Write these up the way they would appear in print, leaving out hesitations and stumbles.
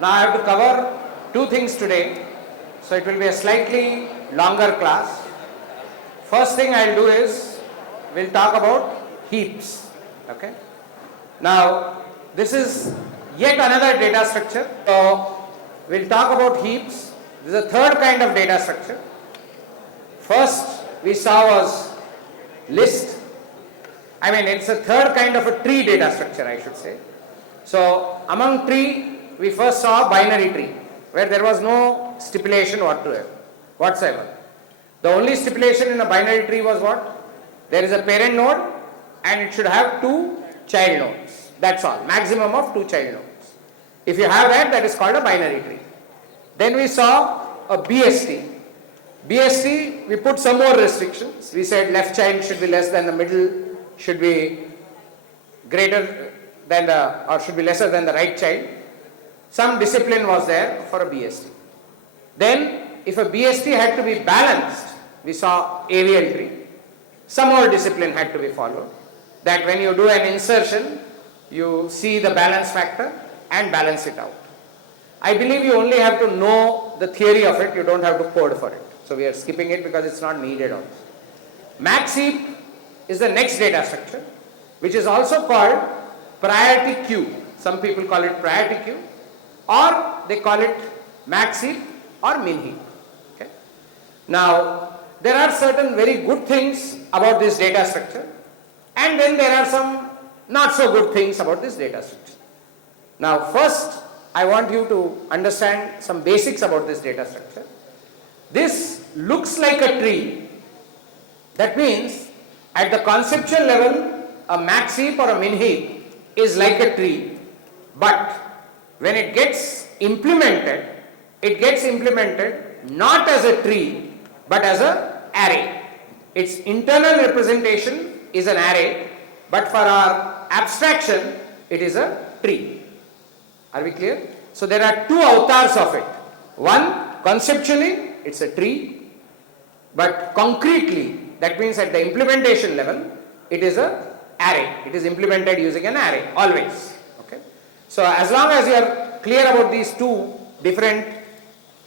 Now I have to cover two things today, so it will be a slightly longer class. First thing I'll do is, we'll talk about heaps, okay. Now this is yet another data structure, so we'll talk about heaps. This is a third kind of data structure. First we saw was list. It's a third kind of a tree data structure, I should say. So among tree, we first saw binary tree, where there was no stipulation whatsoever. The only stipulation in a binary tree was what? There is a parent node and it should have two child nodes. That's all. Maximum of two child nodes. If you have that, that is called a binary tree. Then we saw a BST. BST, we put some more restrictions. We said left child should be less than the middle, should be greater than or should be lesser than the right child. Some discipline was there for a BST. Then if a BST had to be balanced, we saw AVL tree. Some more discipline had to be followed. That when you do an insertion, you see the balance factor and balance it out. I believe you only have to know the theory of it, you don't have to code for it. So we are skipping it because it's not needed also. Max heap is the next data structure, which is also called priority queue. Some people call it priority queue, or they call it max heap or min heap. Okay. Now there are certain very good things about this data structure, and then there are some not so good things about this data structure. Now first I want you to understand some basics about this data structure. This looks like a tree. That means at the conceptual level, a max heap or a min heap is like a tree, but when it gets implemented not as a tree but as an array. Its internal representation is an array, but for our abstraction it is a tree. Are we clear? So there are two avatars of it. One, conceptually it's a tree, but concretely, that means at the implementation level, it is an array. It is implemented using an array, always. Okay. So as long as you are clear about these two different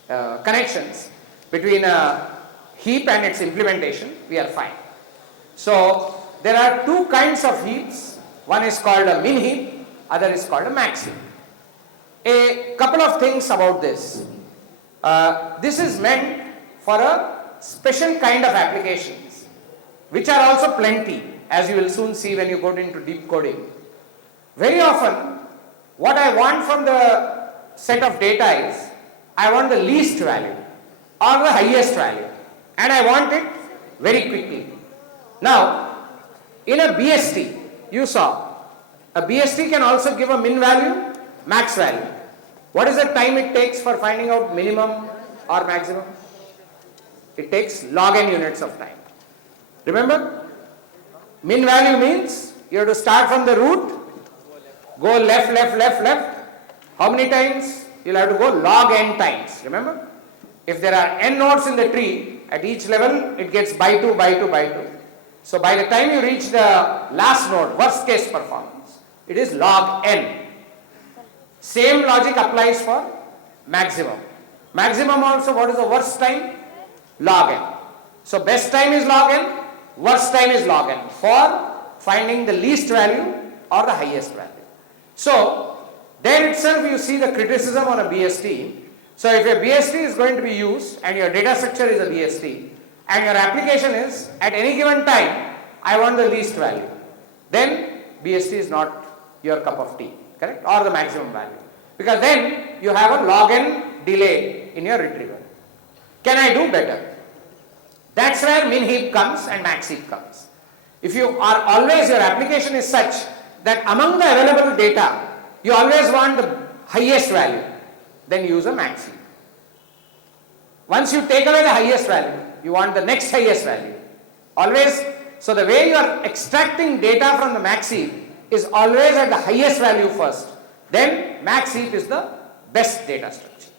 connections between a heap and its implementation, we are fine. So there are two kinds of heaps. One is called a min heap, other is called a max heap. A couple of things about this. This is meant for a special kind of applications, which are also plenty, as you will soon see when you go into deep coding. Very often, what I want from the set of data is, I want the least value or the highest value, and I want it very quickly. Now, in a BST, you saw, a BST can also give a min value, max value. What is the time it takes for finding out minimum or maximum? It takes log n units of time. Remember, min value means you have to start from the root, go left, left, left, left. How many times? You'll have to go log n times. Remember, if there are n nodes in the tree, at each level it gets by 2, by 2, by 2. So by the time you reach the last node, worst case performance, it is log n. Same logic applies for maximum. Maximum also, what is the worst time? Log n. So best time is log n, worst time is log n for finding the least value or the highest value. So there itself you see the criticism on a BST. So if your BST is going to be used and your data structure is a BST and your application is at any given time, I want the least value, then BST is not your cup of tea, correct? Or the maximum value. Because then you have a log n delay in your retrieval. Can I do better? That's where min heap comes and max heap comes. If you are always, your application is such that among the available data, you always want the highest value, then use a max heap. Once you take away the highest value, you want the next highest value. Always, so the way you are extracting data from the max heap is always at the highest value first. Then max heap is the best data structure.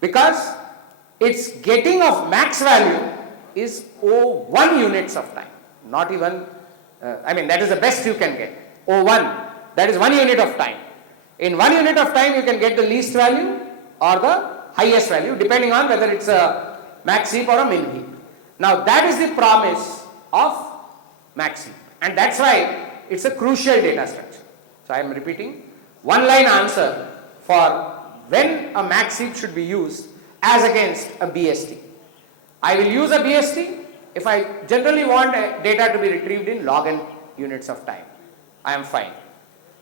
Because its getting of max value is 1 units of time. Not even, that is the best you can get. 1, that is 1 unit of time. In 1 unit of time, you can get the least value or the highest value, depending on whether it's a max heap or a min heap. Now, that is the promise of max heap, and that's why it's a crucial data structure. So, I am repeating one line answer for when a max heap should be used as against a BST. I will use a BST if I generally want data to be retrieved in log n units of time. I am fine.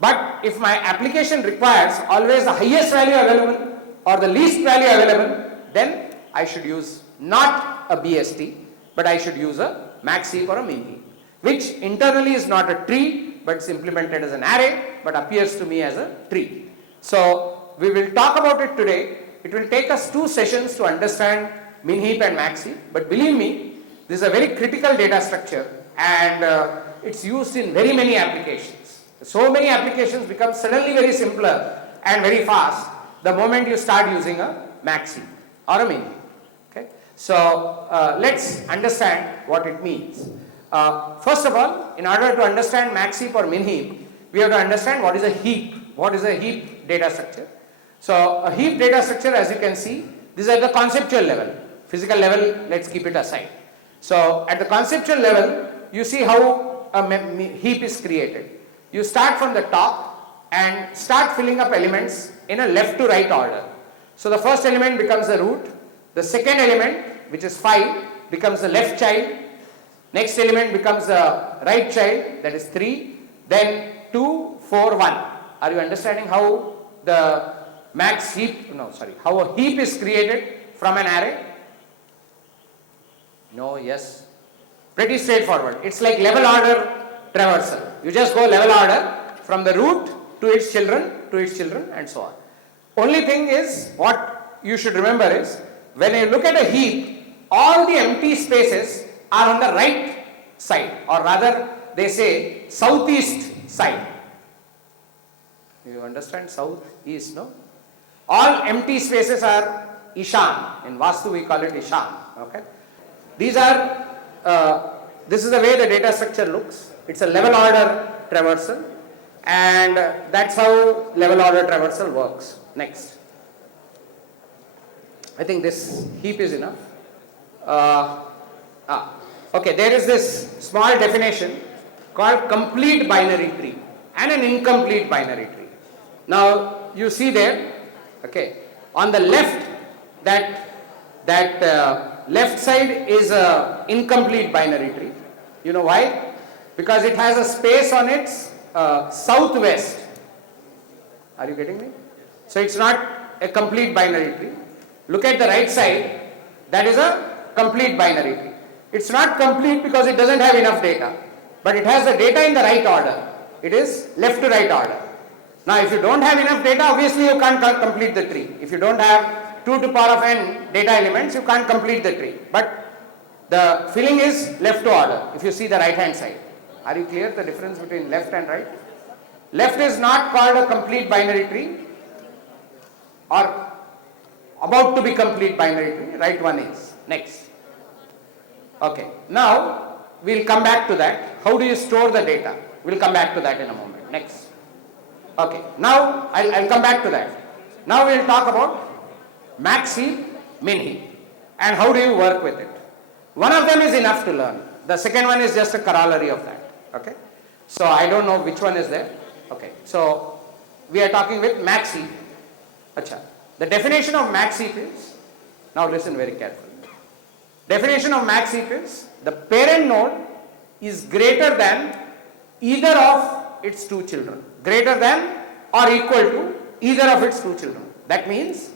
But if my application requires always the highest value available or the least value available, then I should use not a BST, but I should use a max heap or a min heap, which internally is not a tree, but it's implemented as an array, but appears to me as a tree. So we will talk about it today. It will take us 2 sessions to understand min heap and max heap, but believe me, this is a very critical data structure, and it's used in very many applications. So many applications become suddenly very simpler and very fast the moment you start using a max heap or a min heap. Okay? So let's understand what it means. First of all, in order to understand max heap or min heap, we have to understand what is a heap. What is a heap data structure? So a heap data structure, as you can see, this is at the conceptual level. Physical level, let's keep it aside. So at the conceptual level, you see how a heap is created. You start from the top and start filling up elements in a left to right order. So the first element becomes the root. The second element, which is 5, becomes the left child. Next element becomes the right child, that is 3. Then 2, 4, 1. Are you understanding how the how a heap is created from an array? No, yes. Pretty straightforward. It's like level order traversal. You just go level order from the root to its children, and so on. Only thing is, what you should remember is, when you look at a heap, all the empty spaces are on the right side, or rather they say southeast side. You understand? South, east, no? All empty spaces are Ishan. In Vastu we call it Ishan. Okay? These are, this is the way the data structure looks. It's a level order traversal, and that's how level order traversal works. Next. I think this heap is enough. Okay, there is this small definition called complete binary tree and an incomplete binary tree. Now you see there, okay, on the left, that left side is a incomplete binary tree. You know why? Because it has a space on its southwest. Are you getting me? So it's not a complete binary tree. Look at the right side, that is a complete binary tree. It's not complete because it doesn't have enough data, but it has the data in the right order. It is left to right order. Now if you don't have enough data, obviously you can't complete the tree. If you don't have 2 to the power of n data elements, you can't complete the tree. But the filling is left to order, if you see the right hand side. Are you clear the difference between left and right? Left is not called a complete binary tree or about to be complete binary tree, right one is. Next. Okay, now we'll come back to that. How do you store the data? We'll come back to that in a moment. Next. Okay, now I'll come back to that. Now we'll talk about max heap, min heap, and how do you work with it. One of them is enough to learn. The second one is just a corollary of that. Okay, so I don't know which one is there. Okay, so we are talking with max heap. Acha. The definition of max heap is, now listen very carefully. Definition of max heap is, the parent node is greater than either of its 2 children. Greater than or equal to either of its 2 children. That means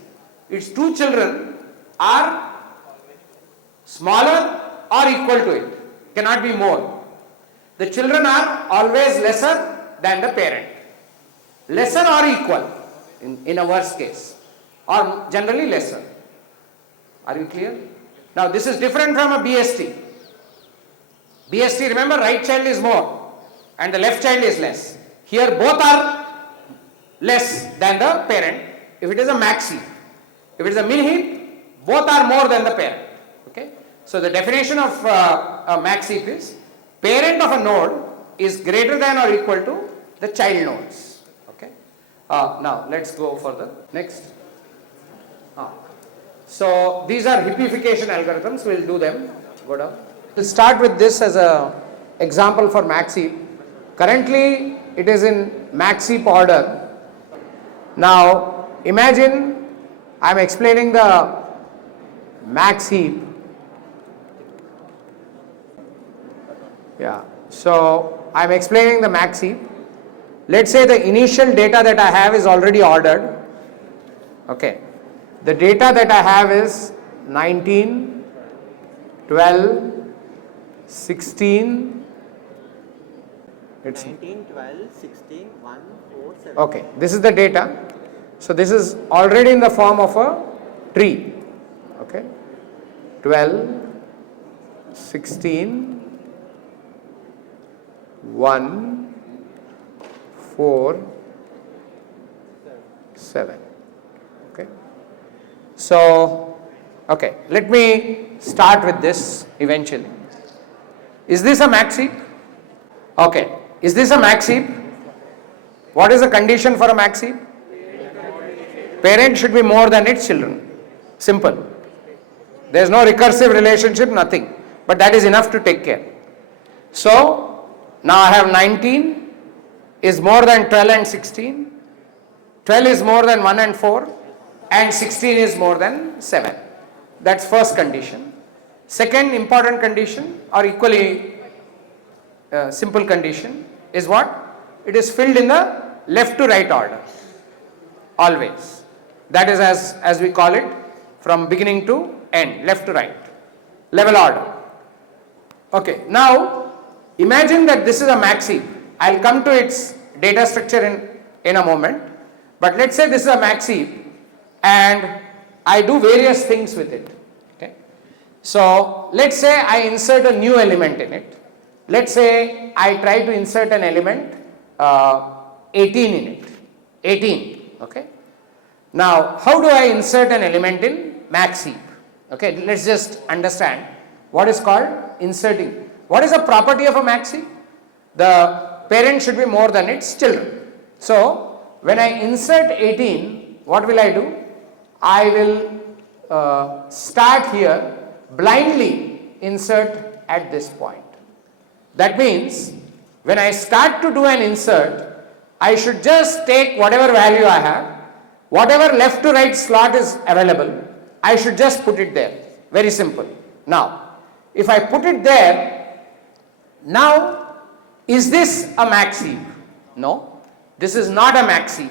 its 2 children are smaller or equal to it. Cannot be more. The children are always lesser than the parent. Lesser or equal in a worst case, or generally lesser. Are you clear? Now this is different from a BST. BST, remember, right child is more and the left child is less. Here both are less than the parent if it is a max heap. If it is a min heap, both are more than the parent. Okay? So the definition of a max heap is, parent of a node is greater than or equal to the child nodes. Okay? Now let's go for the next. So these are hippification algorithms. We'll do them. Go down. We'll start with this as a example for max heap. Currently it is in max heap order. Now imagine I am explaining the max heap. Yeah. So I am explaining the max heap. Let's say the initial data that I have is already ordered. Okay. The data that I have is 19, 12, 16. It's 19, 12, 16, 1, 4, 7. Okay. This is the data. So this is already in the form of a tree. Okay. 12, 16, 1, 4, 7. Okay. So, okay, let me start with this eventually. Is this a max heap? Okay. Is this a max heap? What is the condition for a max heap? Parent should be more than its children. Simple. There is no recursive relationship, nothing. But that is enough to take care. So, now I have 19 is more than 12 and 16. 12 is more than 1 and 4. And 16 is more than 7. That's first condition. Second important condition or equally simple condition is what? It is filled in the left to right order. Always. That is as we call it from beginning to end, left to right. Level order. Okay. Now imagine that this is a max heap. I'll come to its data structure in a moment. But let's say this is a max heap and I do various things with it. Okay. So let's say I insert a new element in it. Let's say I try to insert an element 18 in it. 18. Okay. Now how do I insert an element in max heap? Okay. Let's just understand what is called inserting. What is a property of a max heap? The parent should be more than its children. So when I insert 18, what will I do? I will start here, blindly insert at this point. That means when I start to do an insert, I should just take whatever value I have, whatever left to right slot is available, I should just put it there. Very simple. Now, if I put it there, now is this a max heap? No, this is not a max heap.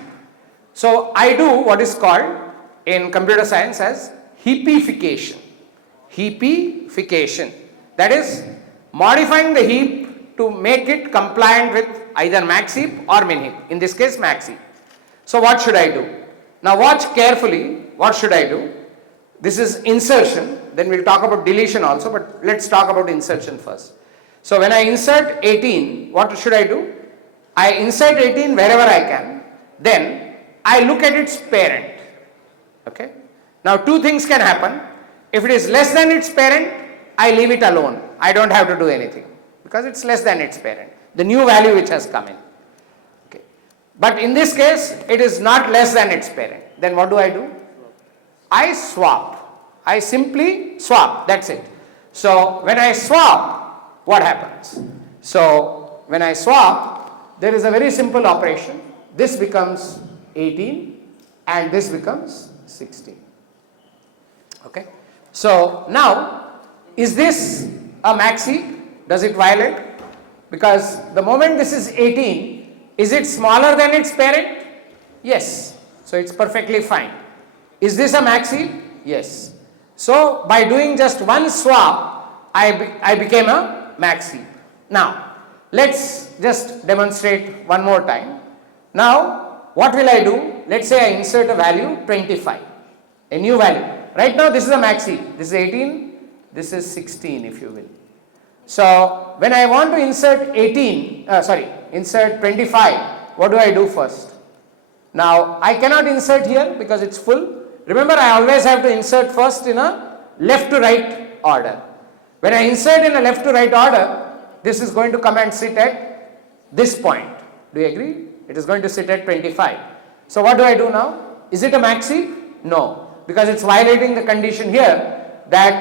So I do what is called in computer science as heapification. Heapification. That is modifying the heap to make it compliant with either max heap or min heap. In this case, max heap. So what should I do? Now watch carefully. What should I do? This is insertion. Then we'll talk about deletion also, but let's talk about insertion first. So when I insert 18, what should I do? I insert 18 wherever I can. Then I look at its parent. Okay. Now two things can happen. If it is less than its parent, I leave it alone. I don't have to do anything because it's less than its parent. The new value which has come in. Okay. But in this case, it is not less than its parent. Then what do? I swap. I simply swap. That's it. So when I swap, what happens? So when I swap, there is a very simple operation. This becomes 18 and this becomes 16. Okay. So now, is this a max heap? Does it violate? Because the moment this is 18, is it smaller than its parent? Yes. So it's perfectly fine. Is this a max heap? Yes. So by doing just one swap, I became a max heap. Now, let's just demonstrate one more time. Now, what will I do? Let's say I insert a value 25, a new value. Right now this is a max heap. This is 18, this is 16 if you will. So when I want to insert insert 25, what do I do first? Now I cannot insert here because it's full. Remember, I always have to insert first in a left to right order. When I insert in a left to right order, this is going to come and sit at this point. Do you agree? It is going to sit at 25. So what do I do now? Is it a maxi? No, because it's violating the condition here that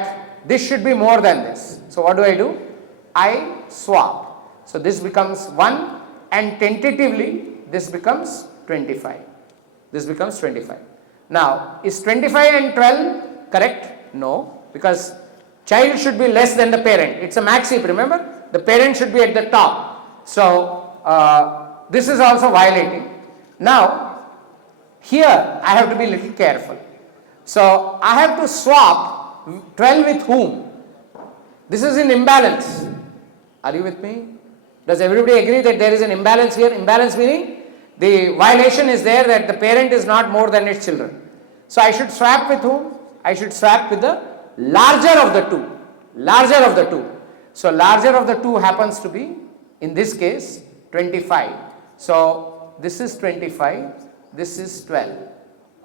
this should be more than this. So what do? I swap. So this becomes 1 and tentatively this becomes 25. This becomes 25. Now, is 25 and 12 correct? No, because child should be less than the parent. It's a maxi, remember? The parent should be at the top. So, this is also violating. Now, here I have to be a little careful. So, I have to swap 12 with whom? This is in imbalance. Are you with me? Does everybody agree that there is an imbalance here? Imbalance meaning the violation is there that the parent is not more than its children. So I should swap with whom? I should swap with the larger of the two. Larger of the two. So larger of the two happens to be, in this case, 25. So this is 25, this is 12.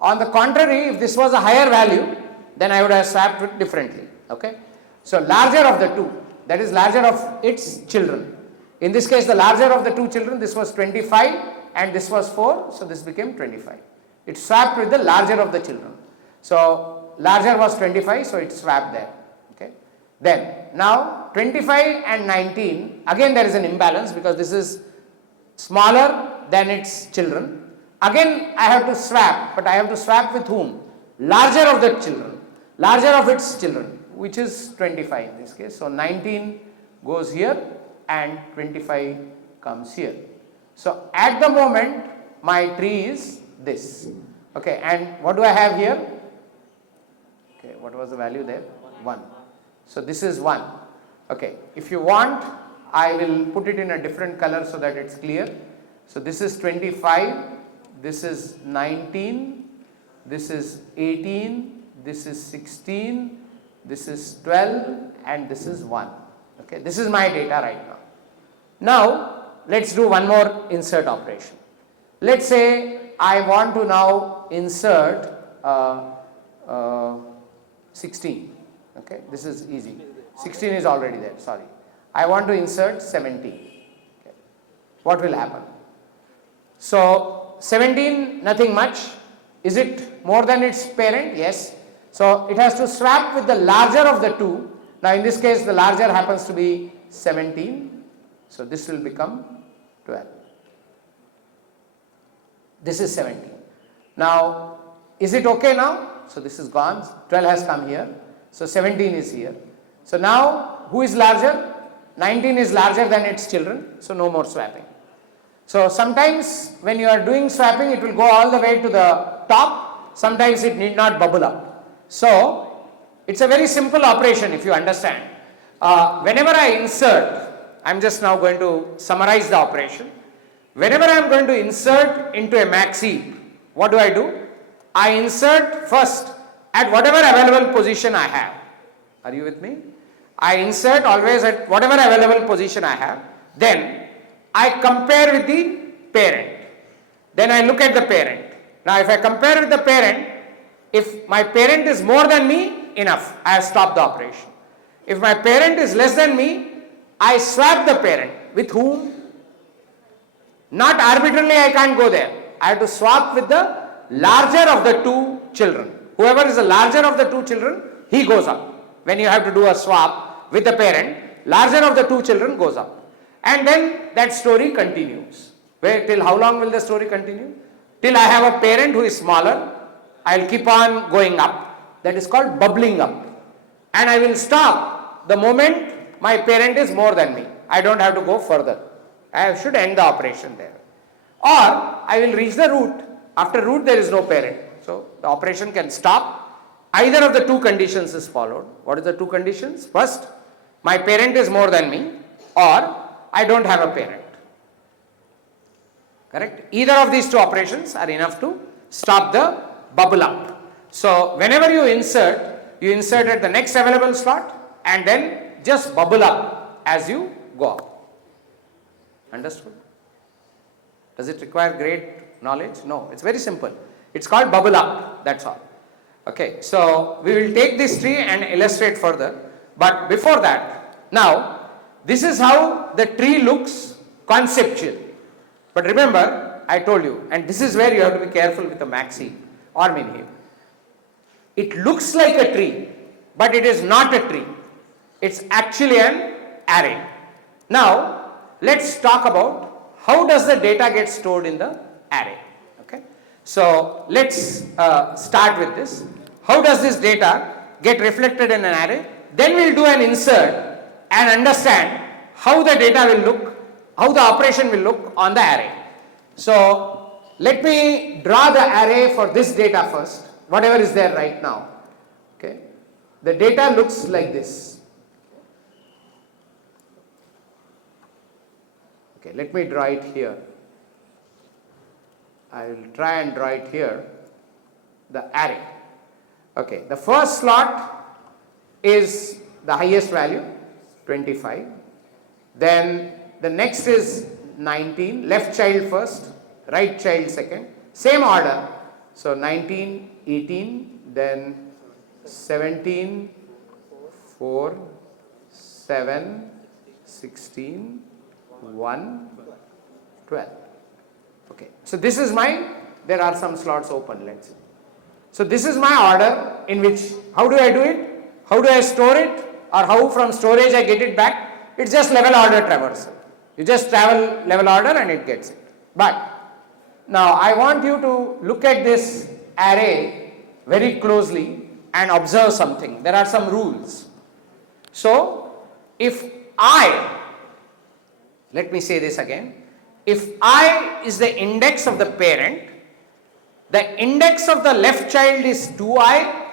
On the contrary, if this was a higher value, then I would have swapped it differently. Okay? So larger of the two, that is larger of its children. In this case, the larger of the two children, this was 25 and this was 4, so this became 25. It swapped with the larger of the children. So larger was 25, so it swapped there. Okay. Then now 25 and 19, again there is an imbalance because this is smaller than its children. Again I have to swap, but I have to swap with whom? Larger of the children, larger of its children, which is 25 in this case. So 19 goes here and 25 comes here. So at the moment my tree is this. Okay, and what do I have here? Okay, what was the value there? 1. So this is 1. Okay, if you want, I will put it in a different color so that it's clear. So this is 25, this is 19, this is 18, this is 16, this is 12, and this is 1. Okay, this is my data right now. Now, let's do one more insert operation. Let's say I want to now insert 16. Okay, this is easy. 16 is already there, sorry. I want to insert 17. Okay. What will happen? So, 17, nothing much. Is it more than its parent? Yes. So, it has to swap with the larger of the two. Now, in this case, the larger happens to be 17. So, this will become 12. This is 17. Now, is it okay now? So, this is gone. 12 has come here. So, 17 is here. So, now who is larger? 19 is larger than its children. So, no more swapping. So, sometimes when you are doing swapping, it will go all the way to the top. Sometimes it need not bubble up. So, it's a very simple operation if you understand. Whenever I insert, I am just now going to summarize the operation. Whenever I am going to insert into a max heap, what do? I insert first at whatever available position I have. Are you with me? I insert always at whatever available position I have. Then I compare with the parent. Then I look at the parent. Now if I compare with the parent, if my parent is more than me, enough, I have stopped the operation. If my parent is less than me, I swap the parent. With whom? Not arbitrarily I can't go there. I have to swap with the larger of the two children. Whoever is the larger of the two children, he goes up. When you have to do a swap with the parent, larger of the two children goes up. And then that story continues. Where till how long will the story continue? Till I have a parent who is smaller, I will keep on going up. That is called bubbling up. And I will stop the moment my parent is more than me. I don't have to go further. I should end the operation there. Or I will reach the root. After root there is no parent. So the operation can stop. Either of the two conditions is followed. What is the two conditions? First, my parent is more than me, or I don't have a parent. Correct? Either of these two operations are enough to stop the bubble up. So whenever you insert at the next available slot and then just bubble up as you go up. Understood? Does it require great knowledge? No, it's very simple. It's called bubble up, that's all. Okay, so we will take this tree and illustrate further. But before that, now, this is how the tree looks conceptually. But remember, I told you, and this is where you have to be careful with the maxi or mini heap. It looks like a tree, but it is not a tree. It's actually an array. Now, let's talk about how does the data get stored in the array. Okay. So, let's start with this. How does this data get reflected in an array? Then we'll do an insert and understand how the data will look, how the operation will look on the array. So, let me draw the array for this data first, whatever is there right now. Okay. The data looks like this. Okay, let me draw it here. I will try and draw it here, the array. Okay, the first slot is the highest value, 25. Then the next is 19, left child first, right child second, same order. So 19, 18, then 17, 4, 7, 16, 1, 12. Okay, so this is my, there are some slots open, let's see. So this is my order in which, how do I do it? How do I store it? Or how from storage I get it back? It's just level order traversal. You just travel level order and it gets it. But now I want you to look at this array very closely and observe something. There are some rules. So if I, let me say this again, if I is the index of the parent, the index of the left child is 2i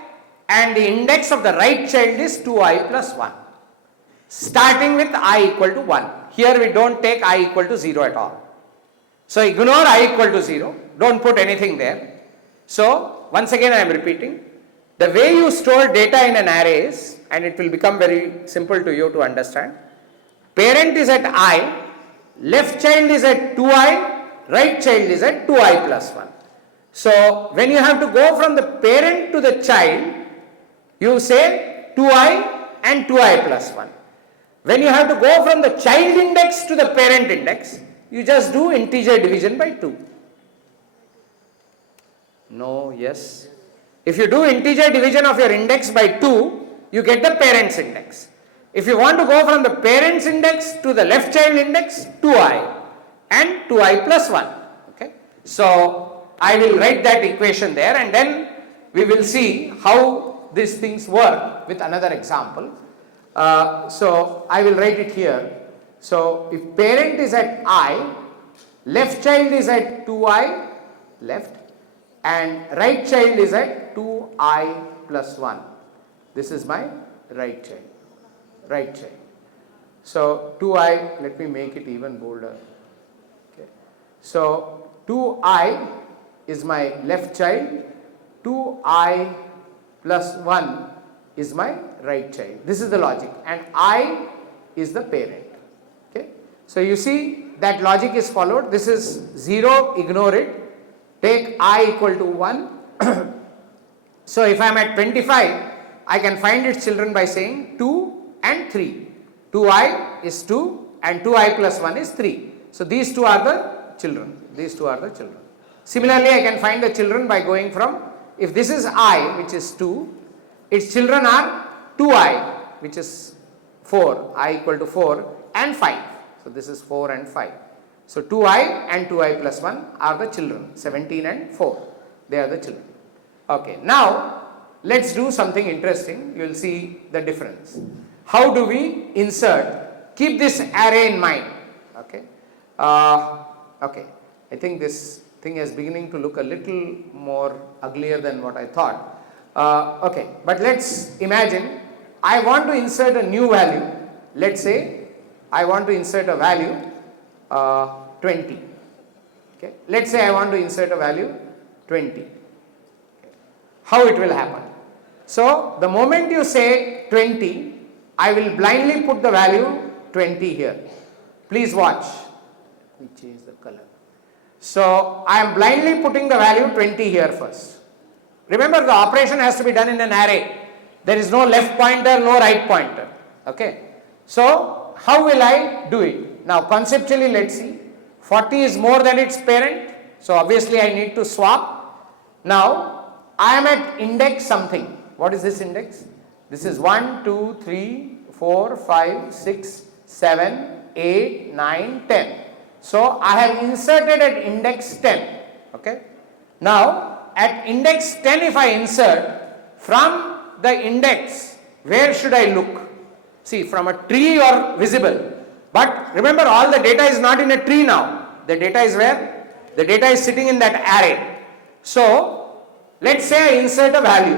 and the index of the right child is 2i plus 1, starting with I equal to 1. Here we don't take I equal to 0 at all. So ignore I equal to 0, don't put anything there. So once again I am repeating, the way you store data in an array is, and it will become very simple to you to understand, parent is at I, left child is at 2i, right child is at 2i plus 1. So when you have to go from the parent to the child, you say 2i and 2i plus 1. When you have to go from the child index to the parent index, you just do integer division by 2. No, yes. If you do integer division of your index by 2, you get the parent's index. If you want to go from the parent's index to the left child index, 2i and 2i plus 1. Okay. So I will write that equation there and then we will see how these things work with another example. So I will write it here. So if parent is at I, left child is at 2i left and right child is at 2i plus 1. This is my right child. Right child. So 2i, let me make it even bolder. Okay. So 2i is my left child, 2i plus 1 is my right child. This is the logic and I is the parent. Okay. So you see that logic is followed. This is 0, ignore it. Take I equal to 1. So if I am at 25, I can find its children by saying 2 and 3. 2i is 2 and 2i plus 1 is 3. So these two are the children. These two are the children. Similarly, I can find the children by going from, if this is I which is 2, its children are 2i which is 4, I equal to 4 and 5. So this is 4 and 5. So 2i and 2i plus 1 are the children, 17 and 4. They are the children. Okay, now let's do something interesting. You will see the difference. How do we insert? Keep this array in mind. Okay. Okay. I think this thing is beginning to look a little more uglier than what I thought. Okay, but let's imagine I want to insert a new value. Let's say I want to insert a value 20. Okay. Let's say I want to insert a value 20. Okay. How it will happen? So the moment you say 20, I will blindly put the value 20 here. Please watch. Let me change the color. So I am blindly putting the value 20 here first. Remember, the operation has to be done in an array. There is no left pointer, no right pointer. Okay. So how will I do it? Now conceptually, let's see. 40 is more than its parent. So obviously I need to swap. Now I am at index something. What is this index? This is 1, 2, 3, 4, 5, 6, 7, 8, 9, 10. So I have inserted at index 10. Okay. Now at index 10, if I insert from the index, where should I look? See, from a tree or visible. But remember, all the data is not in a tree now. The data is where? The data is sitting in that array. So let's say I insert a value.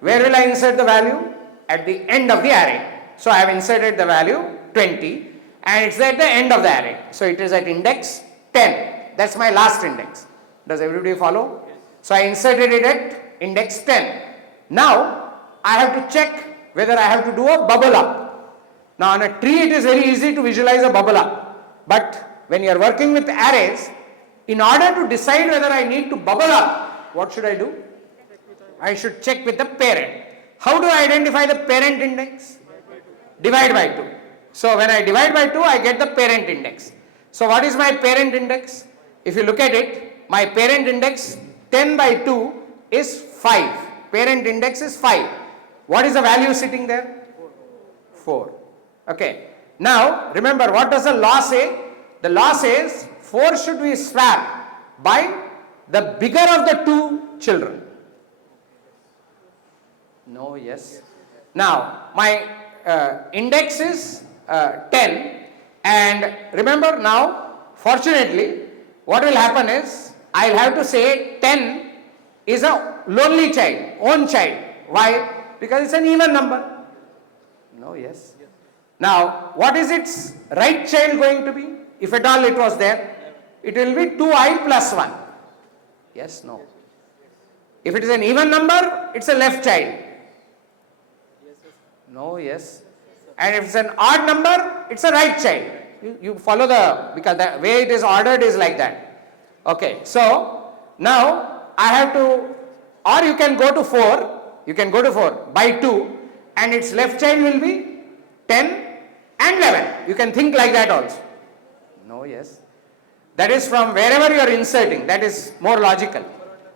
Where will I insert the value? At the end of the array. So I have inserted the value 20 and it's at the end of the array. So it is at index 10. That's my last index. Does everybody follow? So I inserted it at index 10. Now I have to check whether I have to do a bubble up. Now on a tree it is very easy to visualize a bubble up. But when you are working with arrays, in order to decide whether I need to bubble up, what should I do? I should check with the parent. How do I identify the parent index? Divide by 2. So when I divide by 2, I get the parent index. So what is my parent index? If you look at it, my parent index 10 by 2 is 5. Parent index is 5. What is the value sitting there? 4. Okay. Now remember, what does the law say? The law says 4 should be swapped by the bigger of the two children. No, yes. Now my index is 10, and remember now, fortunately, what will happen is I will have to say 10 is a lonely child, own child. Why? Because it's an even number. No, yes. Now what is its right child going to be? If at all it was there, it will be 2i plus 1. Yes, no. If it is an even number, it's a left child. No, yes. And if it's an odd number, it's a right child. You follow because the way it is ordered is like that. Okay, so now I have to, or you can go to 4, by 2, and its left child will be 10 and 11. You can think like that also. No, yes. That is from wherever you are inserting, that is more logical.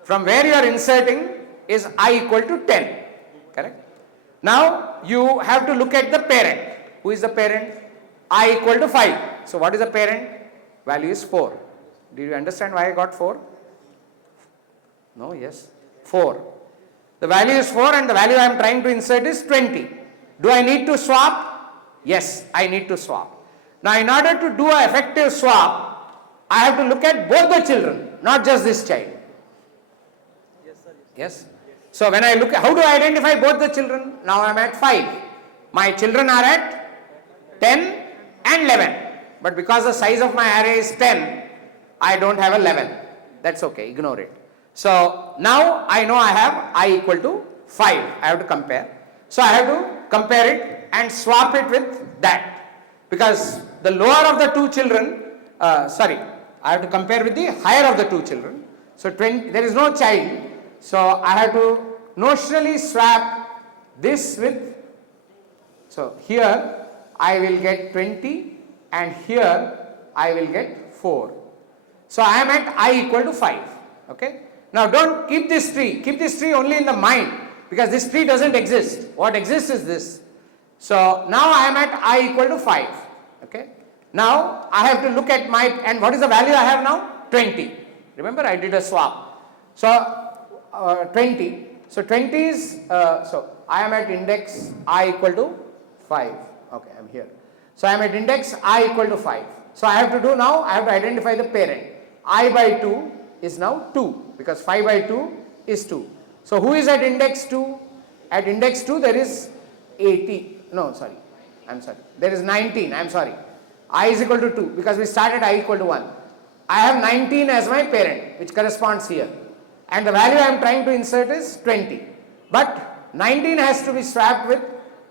From where you are inserting is I equal to 10. Correct? Now you have to look at the parent. Who is the parent? I equal to 5. So what is the parent? Value is 4. Did you understand why I got 4? No, yes. 4. The value is 4 and the value I am trying to insert is 20. Do I need to swap? Yes, I need to swap. Now in order to do an effective swap, I have to look at both the children, not just this child. Yes, sir. Yes. So when I look at, how do I identify both the children? Now I am at 5. My children are at 10 and 11. But because the size of my array is 10, I don't have 11. That's okay, ignore it. So now I know I have I equal to 5. I have to compare. So I have to compare it and swap it with that. Because the lower of the two children, I have to compare with the higher of the two children. So 20, there is no child. So I have to notionally swap this with, so here I will get 20 and here I will get 4. So I am at I equal to 5. Okay. Now don't keep this tree. Keep this tree only in the mind because this tree doesn't exist. What exists is this. So now I am at I equal to 5. Okay. Now I have to look at my, and what is the value I have now? 20. Remember I did a swap. So 20. So 20 is, so I am at index I equal to 5. Okay, I am here. So I am at index I equal to 5. So I have to do now, I have to identify the parent. I by 2 is now 2 because 5 by 2 is 2. So who is at index 2? At index 2 there is 80. No, sorry. I'm sorry. There is 19. I'm sorry. I is equal to 2 because we started I equal to 1. I have 19 as my parent which corresponds here. And the value I am trying to insert is 20. But 19 has to be swapped with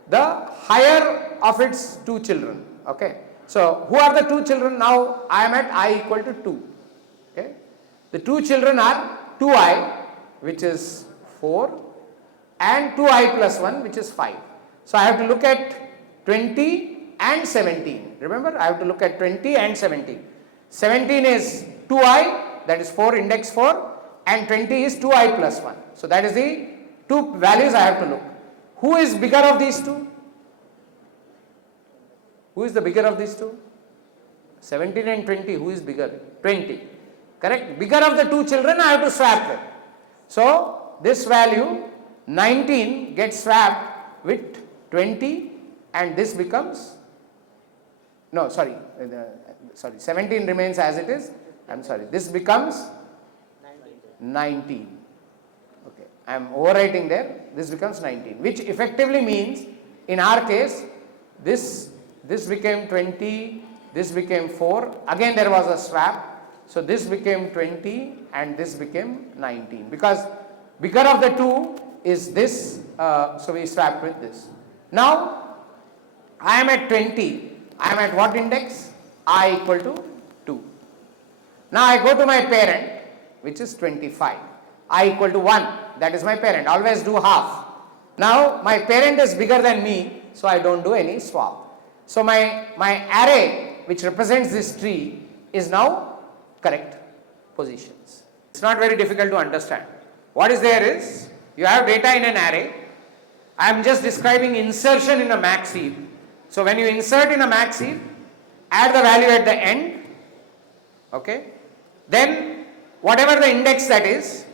the higher of its two children. Okay. So who are the two children? Now I am at I equal to 2. Okay. The two children are 2i which is 4 and 2i plus 1 which is 5. So I have to look at 20 and 17. Remember I have to look at 20 and 17. 17 is 2i, that is 4, index 4, and 20 is 2i plus 1. So that is the two values I have to look. Who is bigger of these two? Who is the bigger of these two? 17 and 20, who is bigger? 20. Correct? Bigger of the two children I have to swap with. So this value 19 gets swapped with 20 and this becomes, no sorry, 17 remains as it is. I am sorry, this becomes 19. Okay, I am overwriting there, this becomes 19, which effectively means in our case this became 20, this became 4, again there was a swap, so this became 20 and this became 19 because bigger of the two is this, so we swapped with this. Now I am at 20, I am at what index? I equal to 2. Now I go to my parent which is 25, I equal to 1, that is my parent, always do half. Now my parent is bigger than me, so I don't do any swap. So my array which represents this tree is now correct positions. It's not very difficult to understand. What is there is, you have data in an array. I am just describing insertion in a max heap. So when you insert in a max heap, add the value at the end, okay, then whatever the index that is,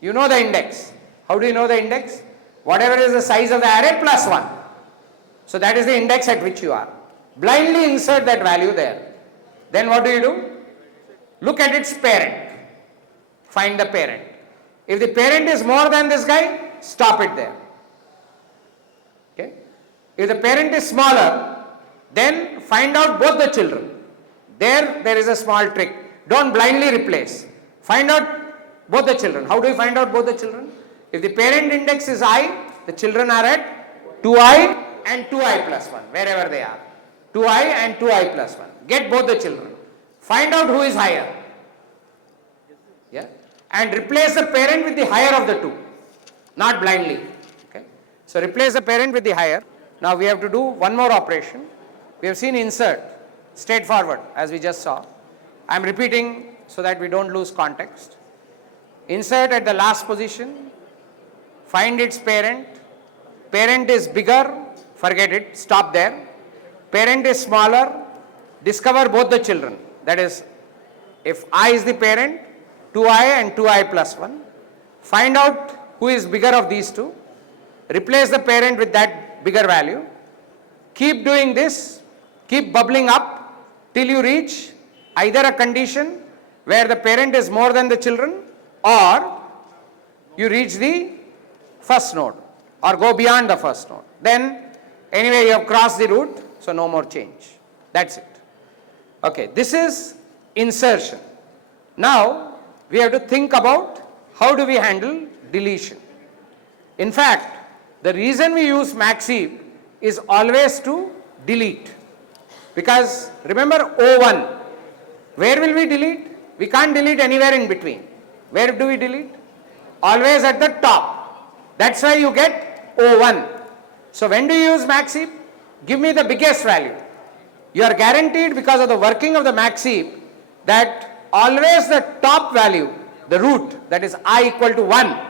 you know the index. How do you know the index? Whatever is the size of the array plus 1. So that is the index at which you are. Blindly insert that value there. Then what do? Look at its parent. Find the parent. If the parent is more than this guy, stop it there. Okay? If the parent is smaller, then find out both the children. There is a small trick. Don't blindly replace. Find out both the children. How do you find out both the children? If the parent index is I, the children are at 2i and 2i plus 1, wherever they are. 2i and 2i plus 1. Get both the children. Find out who is higher. Yeah? And replace the parent with the higher of the two. Not blindly. Okay? So replace the parent with the higher. Now we have to do one more operation. We have seen insert. Straightforward, as we just saw. I am repeating so that we don't lose context. Insert at the last position. Find its parent. Parent is bigger. Forget it. Stop there. Parent is smaller. Discover both the children. That is, if I is the parent, 2i and 2i plus 1. Find out who is bigger of these two. Replace the parent with that bigger value. Keep doing this. Keep bubbling up till you reach either a condition where the parent is more than the children, or you reach the first node or go beyond the first node. Then anyway you have crossed the root, so no more change. That's it. Okay, this is insertion. Now we have to think about how do we handle deletion. In fact, the reason we use max heap is always to delete. Because remember O1, where will we delete? We can't delete anywhere in between. Where do we delete? Always at the top. That's why you get O1. So when do you use max heap? Give me the biggest value. You are guaranteed because of the working of the max heap that always the top value, the root, that is I equal to 1,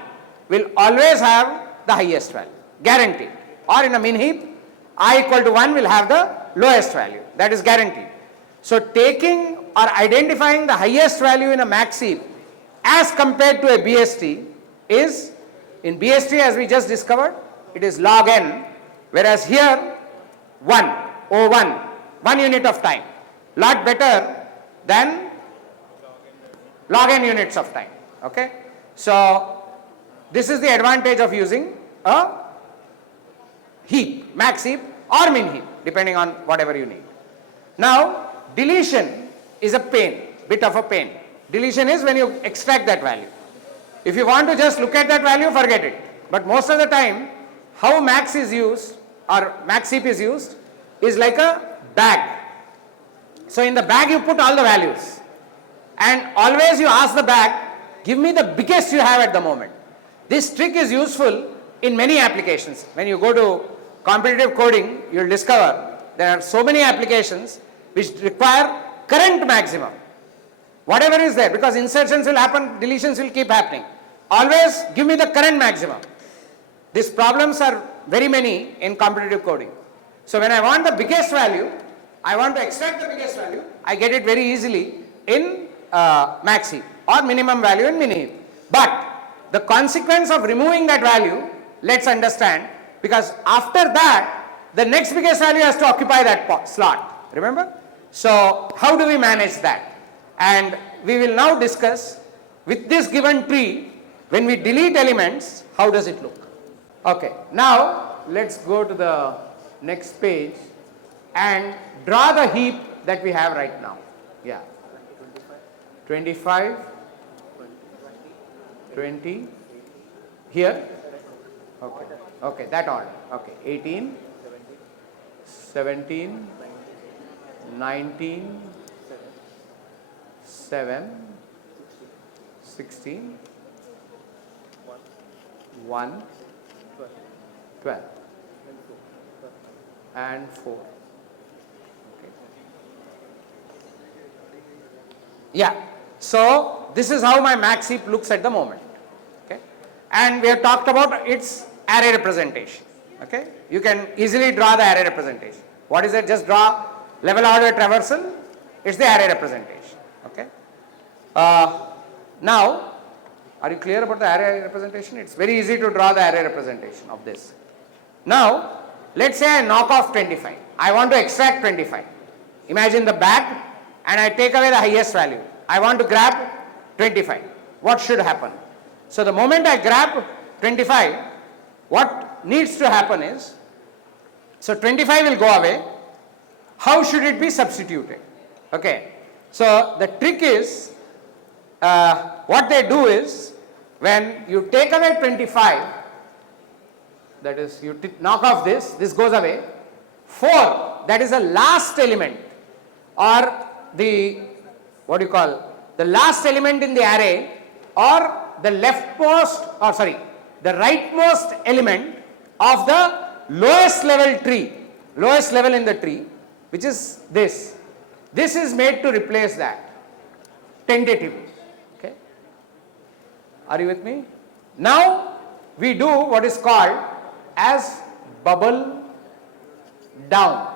will always have the highest value. Guaranteed. Or in a min heap, I equal to 1 will have the lowest value. That is guaranteed. So taking or identifying the highest value in a max heap as compared to a BST is, in BST as we just discovered, it is log n, whereas here 1, O1, 1 unit of time. Lot better than log n units of time. Okay? So this is the advantage of using a heap, max heap or min heap, depending on whatever you need. Now deletion is a pain, bit of a pain. Deletion is when you extract that value. If you want to just look at that value, forget it. But most of the time, how max is used or max heap is used is like a bag. So in the bag you put all the values, and always you ask the bag, give me the biggest you have at the moment. This trick is useful in many applications. When you go to competitive coding, you will discover there are so many applications which require current maximum. whatever is there, because insertions will happen, deletions will keep happening. Always give me the current maximum. These problems are very many in competitive coding. So when I want the biggest value, I want to extract the biggest value, I get it very easily in max heap or minimum value in mini heap. But the consequence of removing that value, let's understand, because after that, the next biggest value has to occupy that slot. Remember? So how do we manage that? And we will now discuss with this given tree, when we delete elements, how does it look? Okay, now let's go to the next page and draw the heap that we have right now. Yeah. 25, 20, here, okay, okay, that order, okay, 18, 17, 19, 7, 16, 1, 12, and 4. Okay. Yeah, so this is how my max heap looks at the moment. Okay, and we have talked about its array representation. Okay, you can easily draw the array representation. What is it? Just draw level order traversal. It's the array representation. Okay. Now, are you clear about the array representation? It's very easy to draw the array representation of this. Now, let's say I knock off 25. I want to extract 25. Imagine the bag and I take away the highest value. I want to grab 25. What should happen? So the moment I grab 25, what needs to happen is, so 25 will go away. How should it be substituted? Okay. So the trick is, what they do is, when you take away 25, that is, you knock off this goes away. 4, that is the last element, or the, what do you call, the last element in the array, or the leftmost, or sorry, the rightmost element of the lowest level tree, lowest level in the tree, which is this. This is made to replace that, tentatively. Okay. Are you with me? Now, we do what is called as bubble down.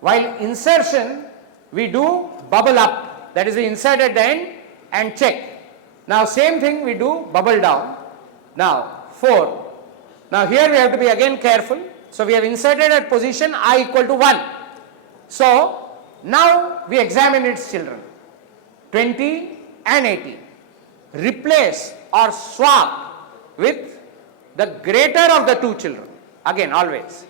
While insertion, we do bubble up. That is, we insert at the end and check. Now, same thing we do bubble down. Now, 4. Now, here we have to be again careful. So, we have inserted at position I equal to 1. So, now we examine its children, 20 and 18. Replace or swap with the greater of the two children. Again, always.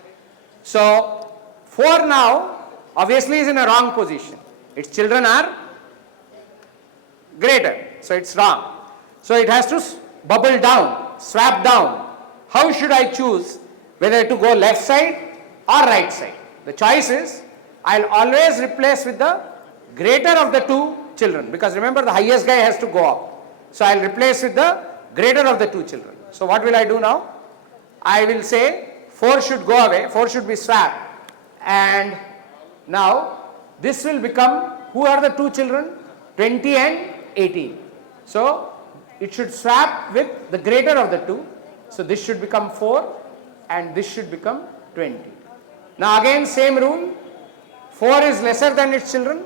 So, 4 now obviously is in a wrong position. Its children are greater. So, it's wrong. So, it has to bubble down, swap down. How should I choose whether to go left side or right side? The choice is, I'll always replace with the greater of the two children, because remember the highest guy has to go up. So, I'll replace with the greater of the two children. So, what will I do now? I will say 4 should go away, 4 should be swapped, and now this will become, who are the two children? 20 and 18. So, it should swap with the greater of the two. So, this should become 4 and this should become 20. Now, again same rule, 4 is lesser than its children,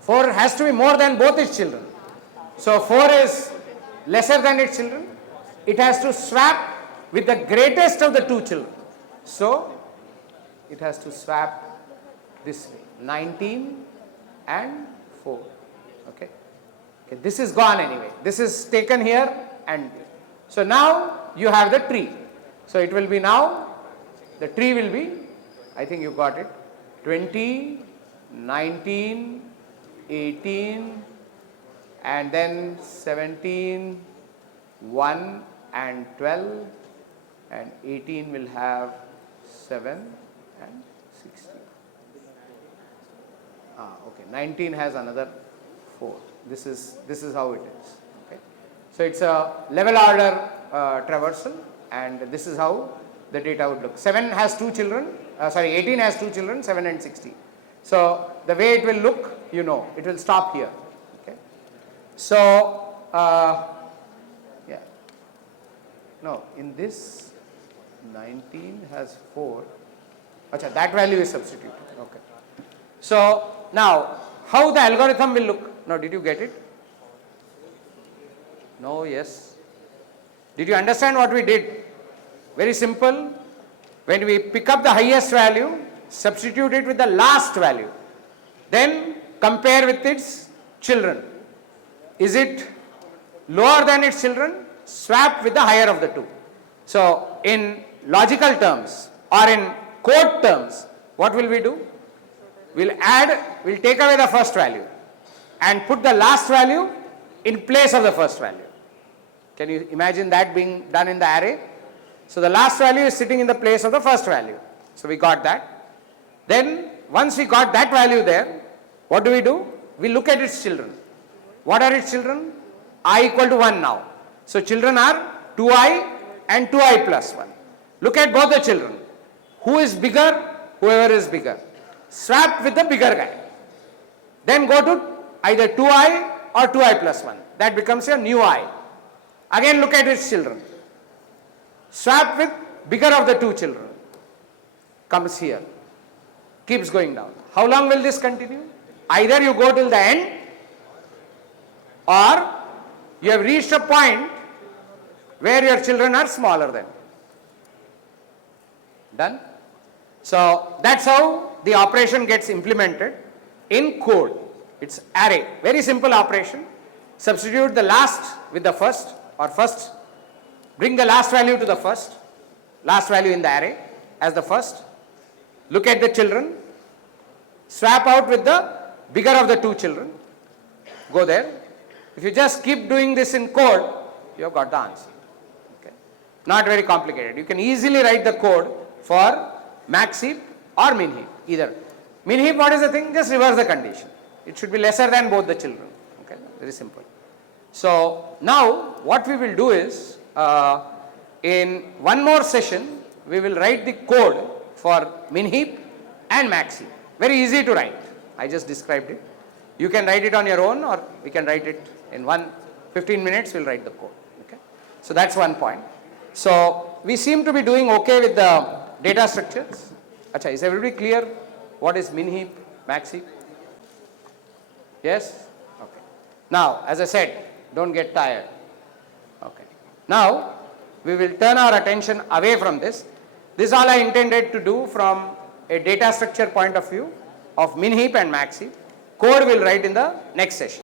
4 has to be more than both its children. So, 4 is lesser than its children, it has to swap with the greatest of the two children. So, it has to swap this way, 19 and 4. Okay. Okay, this is gone anyway. This is taken here and so now you have the tree. So, it will be now, the tree will be, I think you got it, 20, 19, 18, and then 17, 1 and 12, and 18 will have 7 and 16. Okay, 19 has another 4. This is how it is. Okay. So, it's a level order traversal, and this is how the data would look. 7 has 2 children, 18 has 2 children, 7 and 16. So, the way it will look, you know, it will stop here. Okay. So, yeah. No, in this 19 has 4. Acha, that value is substituted. Okay. So, now, how the algorithm will look? Now, did you get it? No, yes. Did you understand what we did? Very simple. When we pick up the highest value, substitute it with the last value. Then compare with its children. Is it lower than its children? Swap with the higher of the two. So, in logical terms or in code terms, what will we do? We'll take away the first value and put the last value in place of the first value. Can you imagine that being done in the array? So the last value is sitting in the place of the first value. So we got that. Then once we got that value there, what do? We look at its children. What are its children? I equal to 1 now. So children are 2i and 2i plus 1. Look at both the children. Who is bigger? Whoever is bigger. Swap with the bigger guy. Then go to either 2i or 2i plus 1. That becomes your new I. Again look at its children. Swap with bigger of the two children. Comes here. Keeps going down. How long will this continue? Either you go till the end or you have reached a point where your children are smaller than. Done? So that's how the operation gets implemented in code. It's array. Very simple operation. Substitute the last with the first, or first bring the last value to the first, last value in the array as the first. Look at the children. Swap out with the bigger of the two children. Go there. If you just keep doing this in code, you have got the answer. Okay. Not very complicated. You can easily write the code for max heap or min heap, either. Min heap, what is the thing? Just reverse the condition. It should be lesser than both the children. Okay, very simple. So now what we will do is, in one more session, we will write the code for min heap and max heap. Very easy to write. I just described it. You can write it on your own, or we can write it in 15 minutes, we'll write the code. Okay. So that's one point. So we seem to be doing okay with the data structures. Acha, is everybody clear what is min heap, max heap? Yes? Okay. Now, as I said, don't get tired. Okay. Now, we will turn our attention away from this. This is all I intended to do from a data structure point of view of min heap and max heap. Code we'll write in the next session.